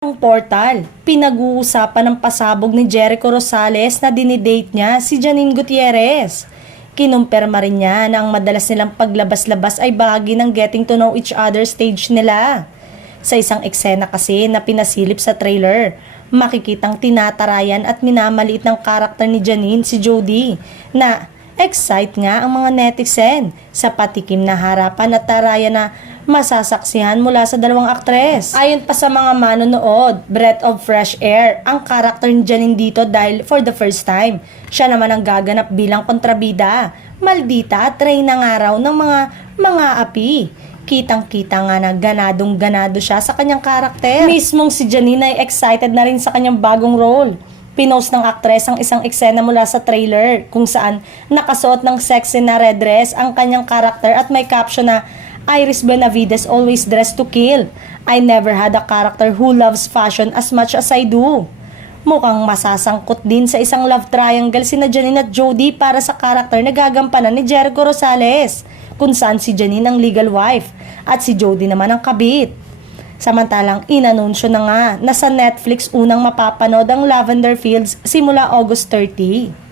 Ang portal, pinag-uusapan ng pasabog ni Jericho Rosales na dinidate niya si Janine Gutierrez. Kinumpirma rin niya na ang madalas nilang paglabas-labas ay bahagi ng getting to know each other stage nila. Sa isang eksena kasi na pinasilip sa trailer, makikitang tinatarayan at minamaliit ng karakter ni Janine si Jody na excite nga ang mga netizen sa patikim na harapan at tarayan na masasaksihan mula sa dalawang aktres. Ayon pa sa mga manonood, breath of fresh air ang karakter ni Janine dito dahil for the first time, siya naman ang gaganap bilang kontrabida, maldita at reyna nga raw ng mga api. Kitang-kita nga na ganadong-ganado siya sa kanyang karakter. Mismong si Janine ay excited na rin sa kanyang bagong role. Pinost ng aktres ang isang eksena mula sa trailer kung saan nakasuot ng sexy na red dress ang kanyang karakter at may caption na Iris Benavides always dressed to kill. I never had a character who loves fashion as much as I do. Mukhang masasangkot din sa isang love triangle sina Janine at Jody para sa karakter na gagampanan ni Jericho Rosales, kung saan si Janine ang legal wife at si Jody naman ang kabit. Samantalang inanunsyo na nga na sa Netflix unang mapapanood ang Lavender Fields simula August 30.